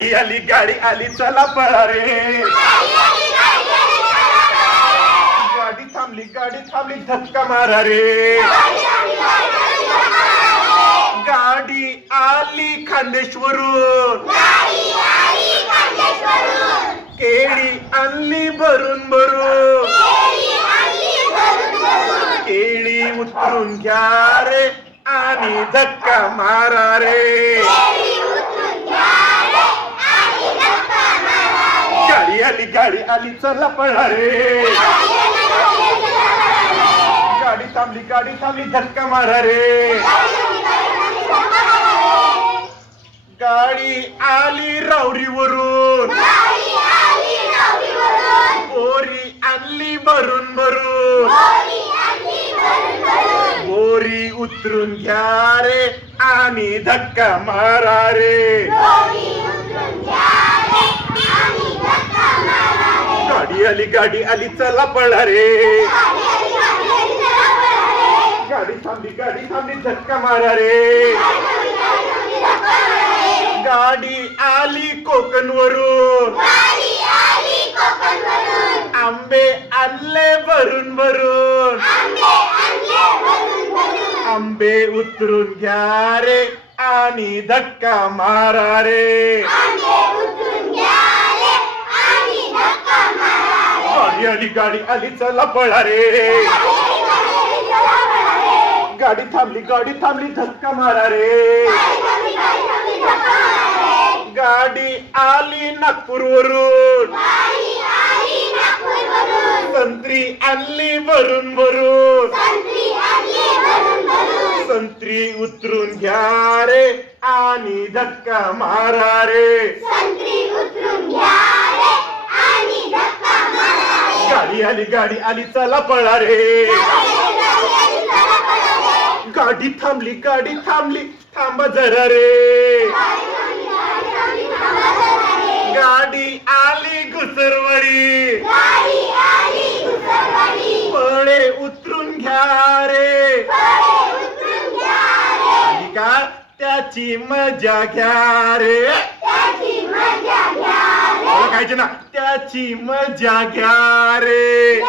आली गाडी आली चला पळा रे. गाडी थांबली धक्का मारा रे. गाडी आली खांदेश्वरून. केळी आणली भरून भरून. केळी उतरून घ्या रे आणि धक्का मारा रे. गाडी आली चला पळा रे. गाडी थांबली धक्का मारा रे. गाडी आली रावरीवरून. बोरी आणली भरून भरून. बोरी उतरून घ्या रे आणि धक्का मारा रे. गाडी आली चला पळा रे. गाडी थांबली धक्का मारा रे. गाडी आली कोकणवरून. आंबे आणले भरून भरून. आंबे उतरून घ्या रे आणि धक्का मारा रे. गाडी आली चला पळा रे. गाडी थांबली धक्का मारा रे. गाडी आली नागपूरवरून. संत्री आणली भरून भरून. संत्री उतरून घ्या रे आणि धक्का मारा रे. गाडी आली चला पळा रे. गाडी थांबली थांबा जरा रे. गाडी आली घुसरवडी. पळे उतरून घ्या रे. का त्याची मजा घ्या रे. खायचे ना त्याची मजा घ्या रे.